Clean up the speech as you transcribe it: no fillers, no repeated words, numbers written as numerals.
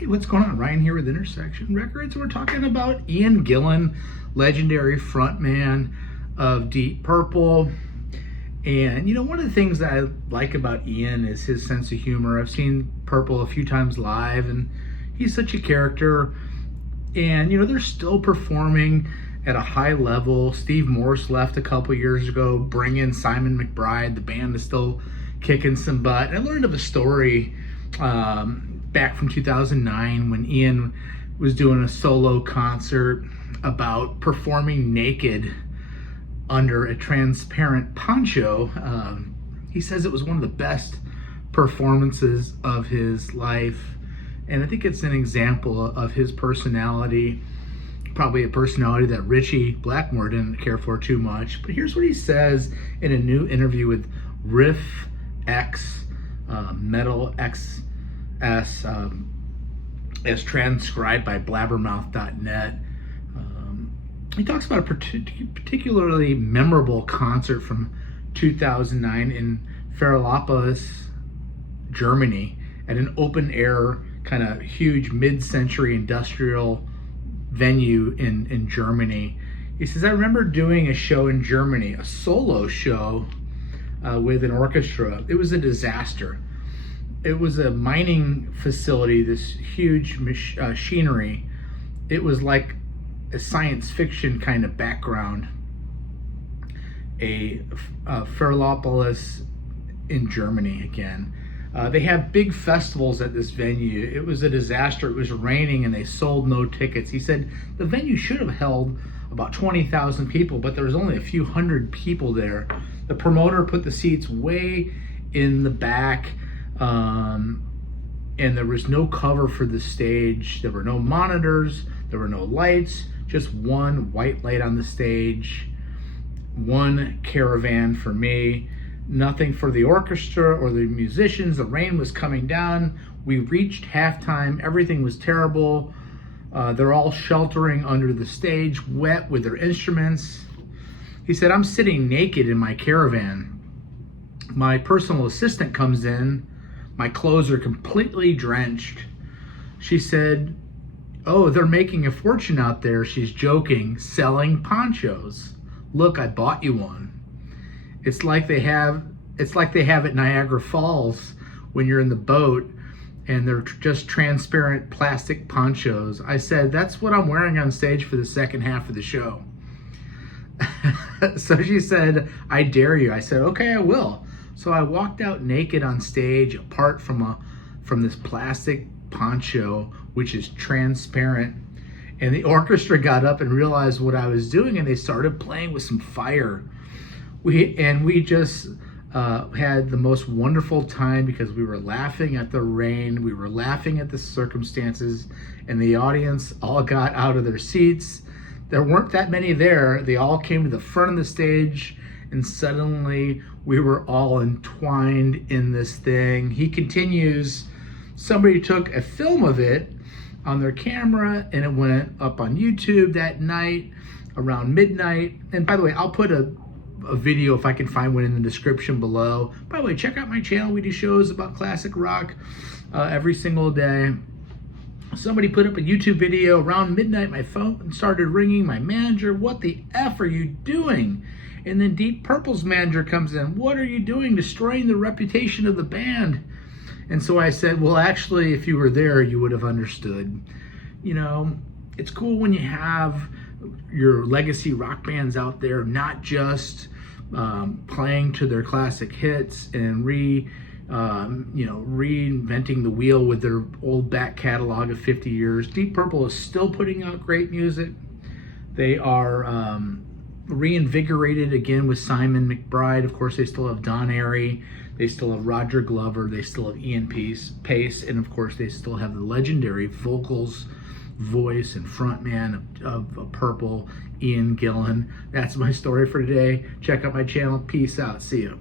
Hey, what's going on? Ryan here with Intersection Records. We're talking about Ian Gillan, legendary frontman of Deep Purple. And you know, one of the things that I like about Ian is his sense of humor. I've seen Purple a few times live, and he's such a character. And you know, they're still performing at a high level. Steve Morse left a couple years ago, bring in Simon McBride. The band is still kicking some butt. And I learned of a story back from 2009 when Ian was doing a solo concert about performing naked under a transparent poncho. He says it was one of the best performances of his life, and I think it's an example of his personality, probably a personality that Richie Blackmore didn't care for too much. But here's what he says in a new interview with Riff X, Metal XS, as transcribed by blabbermouth.net. He talks about a particularly memorable concert from 2009 in Feralopolis, Germany, at an open air, kind of huge mid-century industrial venue in Germany. He says, I remember doing a show in Germany, a solo show with an orchestra. It was a disaster. It was a mining facility, this huge machinery. It was like a science fiction kind of background. A Feralopolis in Germany again. They have big festivals at this venue. It was a disaster. It was raining and they sold no tickets. He said the venue should have held about 20,000 people, but there was only a few hundred people there. The promoter put the seats way in the back, and there was no cover for the stage. There were no monitors, there were no lights, just one white light on the stage, one caravan for me, nothing for the orchestra or the musicians. The rain was coming down. We reached halftime, everything was terrible. They're all sheltering under the stage, wet with their instruments. He said, I'm sitting naked in my caravan. My personal assistant comes in. My clothes are completely drenched. She said, oh, they're making a fortune out there. She's joking, selling ponchos. Look, I bought you one. It's like they have at Niagara Falls when you're in the boat and they're just transparent plastic ponchos. I said, that's what I'm wearing on stage for the second half of the show. So she said, I dare you. I said, okay, I will. So I walked out naked on stage, apart from this plastic poncho, which is transparent. And the orchestra got up and realized what I was doing, and they started playing with some fire. We just had the most wonderful time because we were laughing at the rain, we were laughing at the circumstances, and the audience all got out of their seats. There weren't that many there. They all came to the front of the stage, and suddenly we were all entwined in this thing. He continues, somebody took a film of it on their camera, and it went up on YouTube that night around midnight. And by the way, I'll put a video, if I can find one, in the description below. By the way, check out my channel. We do shows about classic rock every single day. Somebody put up a YouTube video around midnight. My phone started ringing. My manager, what the F are you doing? And then Deep Purple's manager comes in. What are you doing? Destroying the reputation of the band. And so I said, well, actually, if you were there, you would have understood. You know, it's cool when you have your legacy rock bands out there, not just playing to their classic hits and reinventing the wheel with their old back catalog of 50 years. Deep Purple is still putting out great music. They are reinvigorated again with Simon McBride. Of course, they still have Don Airey. They still have Roger Glover. They still have Ian Pace. And of course, they still have the legendary vocals, voice, and frontman of Purple, Ian Gillan. That's my story for today. Check out my channel. Peace out. See you.